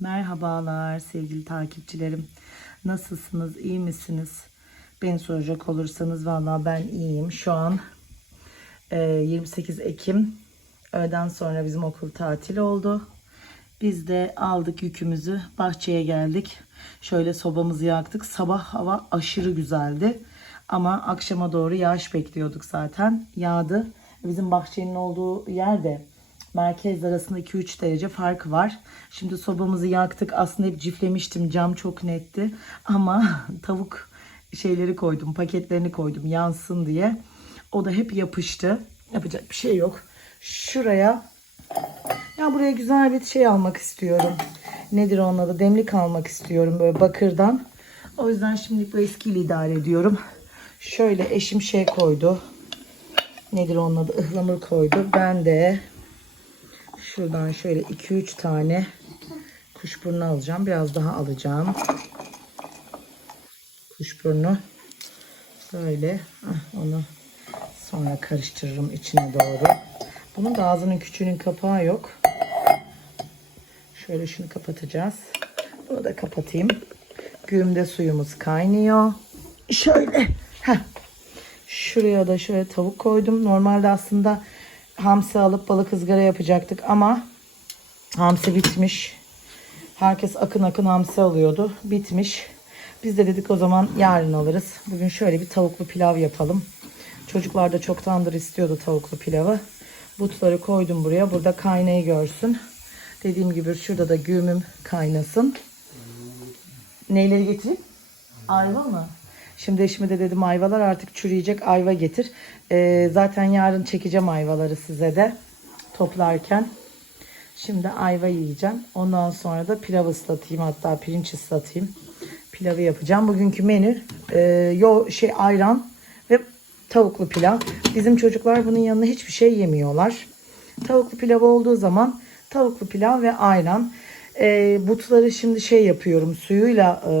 Merhabalar sevgili takipçilerim. Nasılsınız? iyi misiniz? Beni soracak olursanız valla ben iyiyim. Şu an e, 28 Ekim öğleden sonra bizim okul tatil oldu. Biz de aldık yükümüzü bahçeye geldik. Şöyle sobamızı yaktık. Sabah hava aşırı güzeldi. Ama akşama doğru yağış bekliyorduk zaten. Yağdı. Bizim bahçenin olduğu yerde merkez arasında 2-3 derece farkı var. Şimdi sobamızı yaktık. Aslında hep ciflemiştim. Cam çok netti. Ama tavuk şeyleri koydum. Paketlerini koydum yansın diye. O da hep yapıştı. Yapacak bir şey yok. Şuraya ya buraya güzel bir şey almak istiyorum. Nedir onun adı? Demlik almak istiyorum böyle bakırdan. O yüzden şimdilik bu eskiyle idare ediyorum. Şöyle eşim şey koydu. Nedir onun adı? Ihlamur koydu. Ben de şuradan şöyle 2-3 tane kuşburnu alacağım. Biraz daha alacağım. Kuşburnu. Böyle. Ah, onu sonra karıştırırım içine doğru. Bunun da ağzının küçüğünün kapağı yok. Şöyle şunu kapatacağız. Bunu da kapatayım. Güğümde suyumuz kaynıyor. Şöyle. Heh. Şuraya da şöyle tavuk koydum. Normalde aslında hamsi alıp balık ızgara yapacaktık ama hamsi bitmiş. Herkes akın akın hamsi alıyordu. Bitmiş. Biz de dedik o zaman yarın alırız. Bugün şöyle bir tavuklu pilav yapalım. Çocuklar da çoktandır istiyordu tavuklu pilavı. Butları koydum buraya. Burada kaynayı görsün. Dediğim gibi şurada da güğümüm kaynasın. Neyleri getireyim? Ayva mı? Şimdi eşime de dedim ayvalar artık çürüyecek ayva getir. Ee, zaten yarın çekeceğim ayvaları size de toplarken. Şimdi ayva yiyeceğim. Ondan sonra da pilav ıslatayım. Hatta pirinç ıslatayım. Pilavı yapacağım. Bugünkü menü e, yo şey ayran ve tavuklu pilav. Bizim çocuklar bunun yanına hiçbir şey yemiyorlar. Tavuklu pilav olduğu zaman tavuklu pilav ve ayran. E, butları şimdi şey yapıyorum suyuyla e,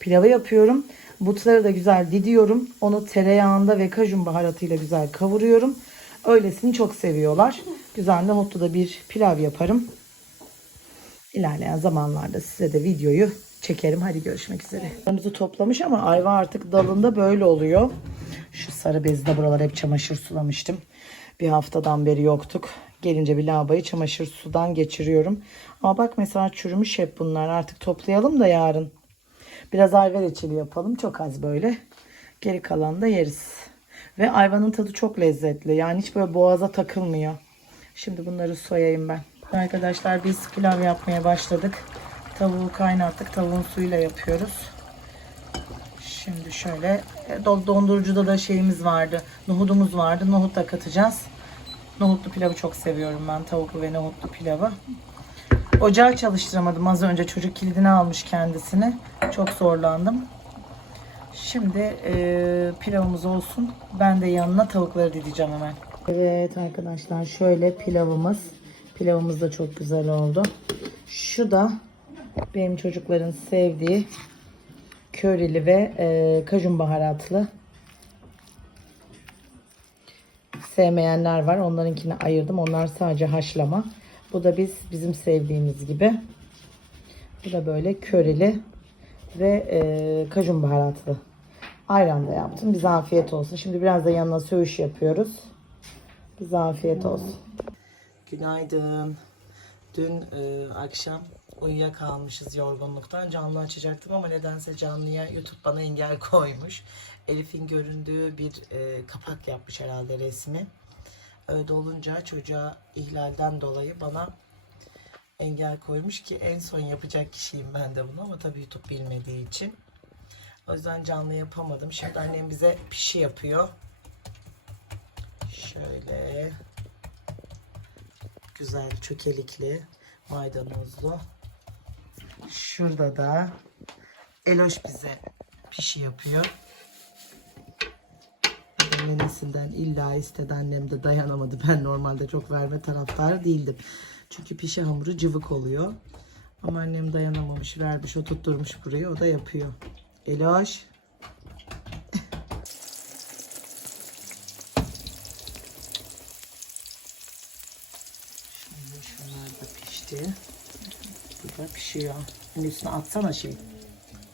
pilavı yapıyorum. Butları da güzel didiyorum. Onu tereyağında ve kajun baharatıyla güzel kavuruyorum. Öylesini çok seviyorlar. Güzel nohutlu da bir pilav yaparım. İlerleyen zamanlarda size de videoyu çekerim. Hadi görüşmek üzere. Ayvamızı toplamış ama ayva artık dalında böyle oluyor. Şu sarı bezi de buralar hep çamaşır sulamıştım. Bir haftadan beri yoktuk. Gelince bir lavaboyu çamaşır sudan geçiriyorum. Ama bak mesela çürümüş hep bunlar. Artık toplayalım da yarın. Biraz ayva reçeli yapalım. Çok az böyle. Geri kalan da yeriz. Ve ayvanın tadı çok lezzetli. Yani hiç böyle boğaza takılmıyor. Şimdi bunları soyayım ben. Arkadaşlar biz pilav yapmaya başladık. Tavuğu kaynattık. Tavuğun suyuyla yapıyoruz. Şimdi şöyle e, do- dondurucuda da şeyimiz vardı. Nohudumuz vardı. Nohut da katacağız. Nohutlu pilavı çok seviyorum ben. Tavuklu ve nohutlu pilavı. Ocağı çalıştıramadım az önce. Çocuk kilidini almış kendisini. Çok zorlandım. Şimdi e, pilavımız olsun. Ben de yanına tavukları dideceğim hemen. Evet arkadaşlar şöyle pilavımız. Pilavımız da çok güzel oldu. Şu da benim çocukların sevdiği körili ve e, kajun baharatlı. Sevmeyenler var. Onlarınkini ayırdım. Onlar sadece haşlama. Bu da biz bizim sevdiğimiz gibi. Bu da böyle körili ve e, kajun baharatlı. Ayran da yaptım. Bize afiyet olsun. Şimdi biraz da yanına söğüş yapıyoruz. Bize afiyet olsun. Günaydın. Dün e, akşam uyuyakalmışız yorgunluktan. Canlı açacaktım ama nedense canlıya YouTube bana engel koymuş. Elif'in göründüğü bir e, kapak yapmış herhalde resmi. Öyle olunca çocuğa ihlalden dolayı bana engel koymuş ki en son yapacak kişiyim ben de bunu ama tabii YouTube bilmediği için. O yüzden canlı yapamadım. Şimdi annem bize pişi yapıyor. Şöyle güzel çökelikli maydanozlu. Şurada da Eloş bize pişi yapıyor. Nenesinden illa istedi annem de dayanamadı. Ben normalde çok verme taraftarı değildim. Çünkü pişi hamuru cıvık oluyor. Ama annem dayanamamış, vermiş, o tutturmuş buraya. O da yapıyor. Eloş. Şimdi şunlar da pişti. Şurada pişiyor. Şimdi üstüne atsana şey.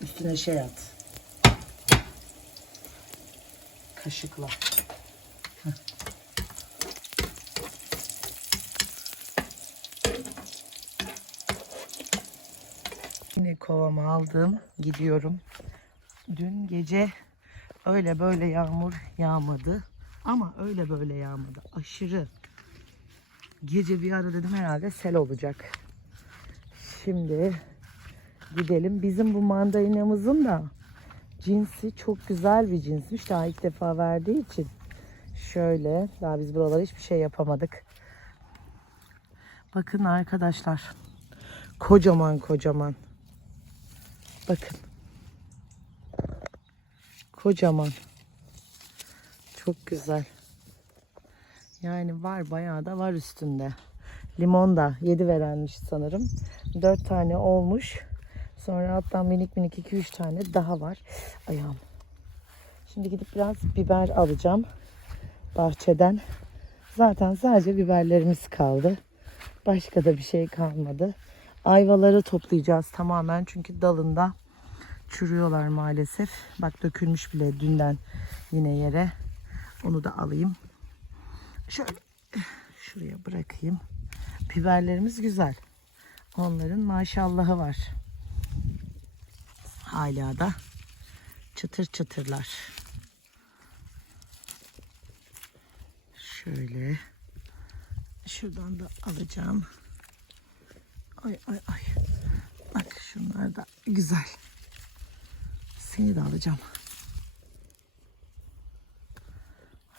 Üstüne şey at. Kaşıkla. Yine kovamı aldım. Gidiyorum. Dün gece öyle böyle yağmur yağmadı. Ama öyle böyle yağmadı. Aşırı. Gece bir ara dedim herhalde sel olacak. Şimdi gidelim. Bizim bu mandalinamızın da cinsi çok güzel bir cinsmiş. Daha ilk defa verdiği için. Şöyle. Daha biz buralara hiçbir şey yapamadık. Bakın arkadaşlar. Kocaman kocaman. Bakın. Kocaman. Çok güzel. Yani var bayağı da var üstünde. Limon da 7 verenmiş sanırım. 4 tane olmuş. Sonra hatta minik minik 2-3 tane daha var. Ayağım. Şimdi gidip biraz biber alacağım. Bahçeden. Zaten sadece biberlerimiz kaldı. Başka da bir şey kalmadı. Ayvaları toplayacağız tamamen. Çünkü dalında çürüyorlar maalesef. Bak dökülmüş bile dünden yine yere. Onu da alayım. Şöyle şuraya bırakayım. Biberlerimiz güzel. Onların maşallahı var. Hala da çıtır çıtırlar. Şöyle şuradan da alacağım. Ay ay ay. Bak şunlar da güzel. Seni de alacağım.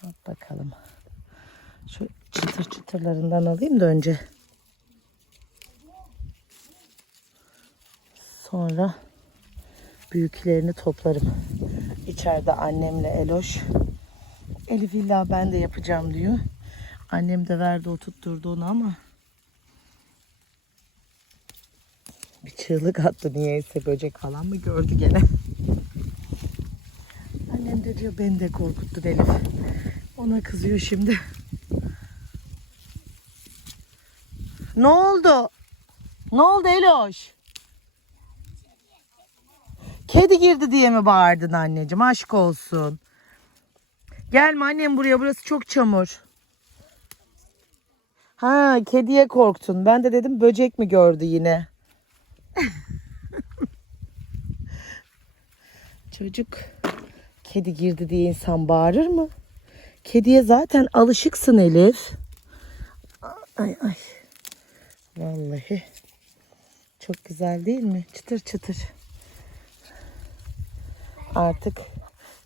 Hop bakalım. Şu çıtır çıtırlarından alayım da önce. Sonra büyüklerini toplarım. İçeride annemle Eloş. Elif illa ben de yapacağım diyor. Annem de verdi o tutturdu onu ama bir çığlık attı niyeyse böcek falan mı gördü gene. Annem de diyor beni de korkuttun Elif. Ona kızıyor şimdi. Ne oldu? Ne oldu Eloş? Kedi girdi diye mi bağırdın anneciğim? Aşk olsun. Gelme annem buraya. Burası çok çamur. Ha kediye korktun. Ben de dedim böcek mi gördü yine? Çocuk kedi girdi diye insan bağırır mı? Kediye zaten alışıksın Elif. Ay ay. Vallahi çok güzel değil mi? Çıtır çıtır. Artık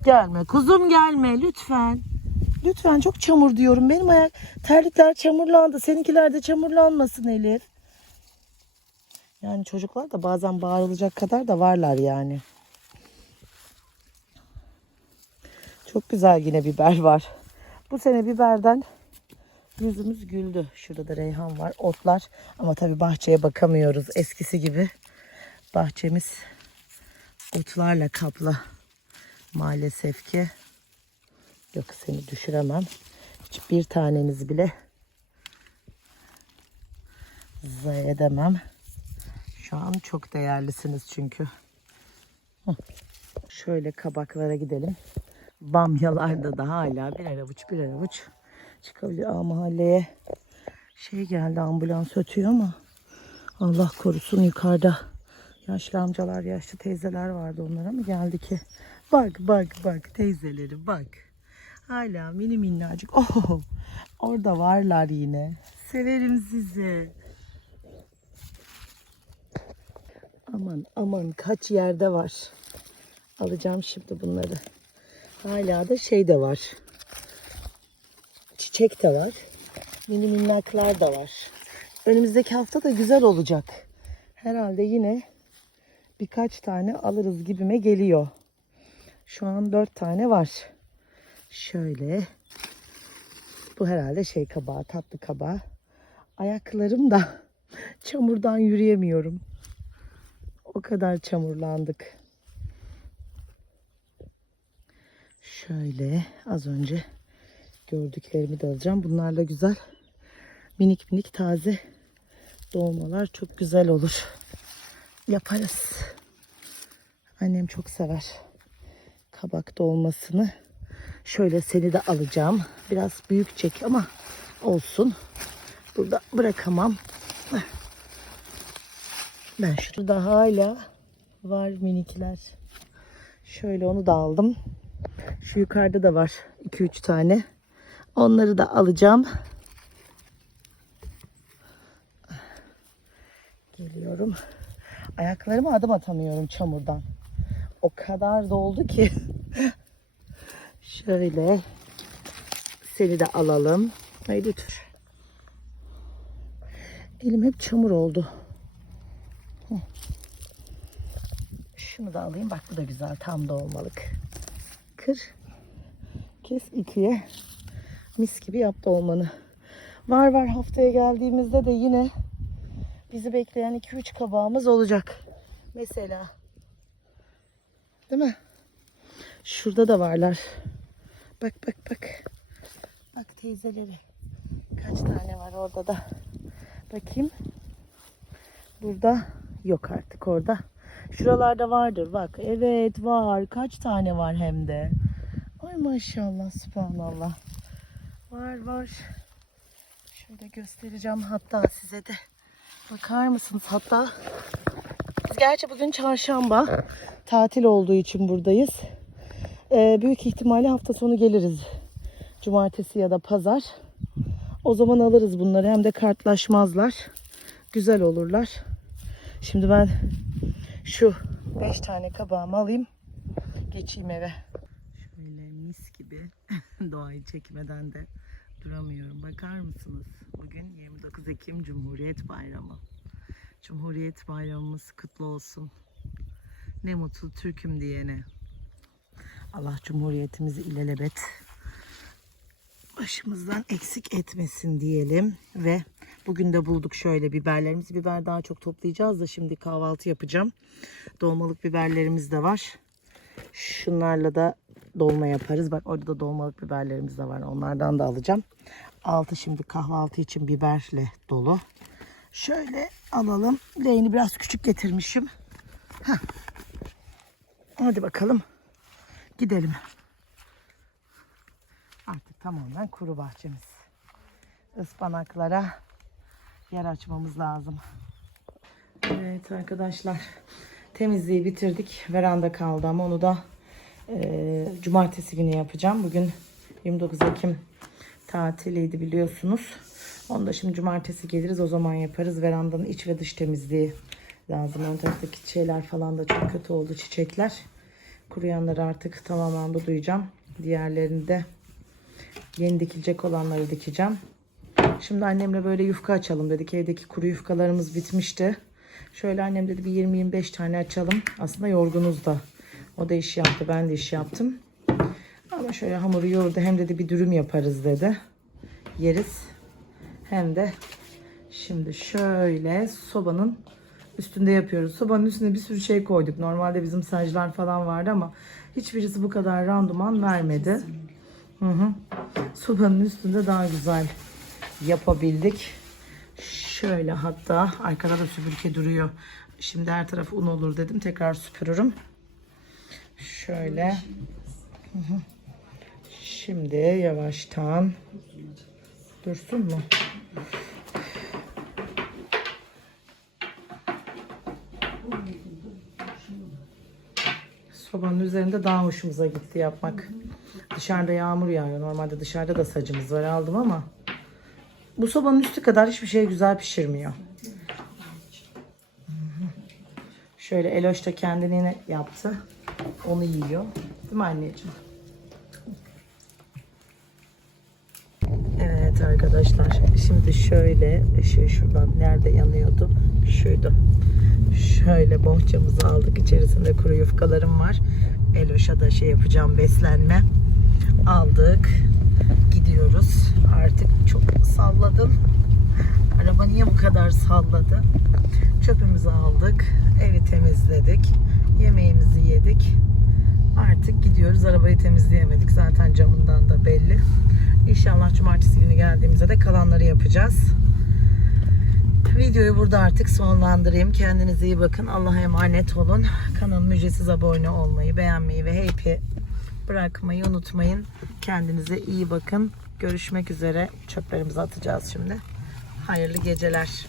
gelme kuzum gelme lütfen. Lütfen çok çamur diyorum. Benim ayak terlikler çamurlandı. Seninkiler de çamurlanmasın Elif. Yani çocuklar da bazen bağırılacak kadar da varlar yani. Çok güzel yine biber var. Bu sene biberden yüzümüz güldü. Şurada da reyhan var, otlar. Ama tabii bahçeye bakamıyoruz eskisi gibi. Bahçemiz otlarla kaplı. Maalesef ki. Yok seni düşüremem. Hiçbir taneniz bile zayi edemem. Şu an çok değerlisiniz çünkü. Şöyle kabaklara gidelim. Bamyalarda da hala bir avuç bir avuç çıkabiliyor. Aa, mahalleye şey geldi ambulans ötüyor ama Allah korusun yukarıda yaşlı amcalar yaşlı teyzeler vardı onlara mı geldi ki? Bak bak bak teyzeleri bak. Hala mini minnacık. Oh, orada varlar yine. Severim sizi. Aman aman kaç yerde var. Alacağım şimdi bunları. Hala da şey de var. Çiçek de var. Mini minnaklar da var. Önümüzdeki hafta da güzel olacak. Herhalde yine birkaç tane alırız gibime geliyor. Şu an dört tane var. Şöyle. Bu herhalde şey kabağı, tatlı kabağı. Ayaklarım da çamurdan yürüyemiyorum. O kadar çamurlandık. Şöyle az önce gördüklerimi de alacağım. Bunlarla güzel minik minik taze dolmalar çok güzel olur. yaparız. Annem çok sever kabak dolmasını. Şöyle seni de alacağım. Biraz büyük çek ama olsun. Burada bırakamam. Ben şurada hala var minikler. Şöyle onu da aldım. Şu yukarıda da var 2-3 tane. Onları da alacağım. Geliyorum. Ayaklarıma adım atamıyorum çamurdan. O kadar doldu ki. Şöyle seni de alalım. Haydi dur. Elim hep çamur oldu. Şunu da alayım. Bak bu da güzel. Tam dolmalık. Kır. Kes ikiye. Mis gibi yaptı olmanı. Var var haftaya geldiğimizde de yine bizi bekleyen 2-3 kabağımız olacak. Mesela. Değil mi? Şurada da varlar. Bak bak bak. Bak teyzeleri. Kaç tane var orada da. Bakayım. Burada yok artık orada. Şuralarda vardır bak. Evet var. Kaç tane var hem de. Ay maşallah subhanallah. Var var. Şöyle göstereceğim hatta size de. Bakar mısınız hatta? Biz gerçi bugün çarşamba. Tatil olduğu için buradayız. Ee, büyük ihtimalle hafta sonu geliriz. Cumartesi ya da pazar. O zaman alırız bunları. Hem de kartlaşmazlar. Güzel olurlar. Şimdi ben şu 5 tane kabağımı alayım. Geçeyim eve. Şöyle mis gibi doğayı çekmeden de duramıyorum. Bakar mısınız? Bugün 29 Ekim Cumhuriyet Bayramı. Cumhuriyet Bayramımız kutlu olsun. Ne mutlu Türk'üm diyene. Allah Cumhuriyetimizi ilelebet başımızdan eksik etmesin diyelim ve bugün de bulduk şöyle biberlerimizi. Biber daha çok toplayacağız da şimdi kahvaltı yapacağım. Dolmalık biberlerimiz de var. Şunlarla da dolma yaparız. Bak orada da dolmalık biberlerimiz de var. Onlardan da alacağım. Altı şimdi kahvaltı için biberle dolu. Şöyle alalım. Leğeni biraz küçük getirmişim. Heh. Hadi bakalım. Gidelim. Artık tamamen kuru bahçemiz. Ispanaklara yer açmamız lazım. Evet arkadaşlar. Temizliği bitirdik. Veranda kaldı ama onu da e, cumartesi günü yapacağım. Bugün 29 Ekim tatiliydi biliyorsunuz. Onu da şimdi cumartesi geliriz o zaman yaparız. Verandanın iç ve dış temizliği lazım. Ön şeyler falan da çok kötü oldu çiçekler. Kuruyanları artık tamamen budayacağım. Diğerlerini de yeni dikilecek olanları dikeceğim. Şimdi annemle böyle yufka açalım dedik. Evdeki kuru yufkalarımız bitmişti. Şöyle annem dedi bir 20-25 tane açalım. Aslında yorgunuz da. O da iş yaptı. Ben de iş yaptım. Ama şöyle hamuru yoğurdu. Hem dedi bir dürüm yaparız dedi. Yeriz. Hem de şimdi şöyle sobanın üstünde yapıyoruz. Sobanın üstüne bir sürü şey koyduk. Normalde bizim saclar falan vardı ama hiçbirisi bu kadar randuman vermedi. Hı hı. Sobanın üstünde daha güzel yapabildik. Şöyle hatta arkada da süpürge duruyor. Şimdi her taraf un olur dedim. Tekrar süpürürüm. Şöyle. Hı hı. Şimdi yavaştan dursun mu? Sobanın üzerinde daha hoşumuza gitti yapmak. Dışarıda yağmur yağıyor. Normalde dışarıda da sacımız var aldım ama bu sobanın üstü kadar hiçbir şey güzel pişirmiyor. Şöyle Eloş da kendini yaptı. Onu yiyor. Değil mi anneciğim? Evet arkadaşlar. Şimdi şöyle ışığı şuradan nerede yanıyordu? Şuydu. Şöyle bohçamızı aldık. İçerisinde kuru yufkalarım var. Eloş'a da şey yapacağım beslenme. Aldık. Gidiyoruz. Artık çok salladım. Araba niye bu kadar salladı? Çöpümüzü aldık. Evi temizledik. Yemeğimizi yedik. Artık gidiyoruz. Arabayı temizleyemedik. Zaten camından da belli. İnşallah cumartesi günü geldiğimizde de kalanları yapacağız. Video Videoyu burada artık sonlandırayım. Kendinize iyi bakın. Allah'a emanet olun. Kanalıma ücretsiz abone olmayı, beğenmeyi ve happy bırakmayı unutmayın. Kendinize iyi bakın. Görüşmek üzere. Çöplerimizi atacağız şimdi. Hayırlı geceler.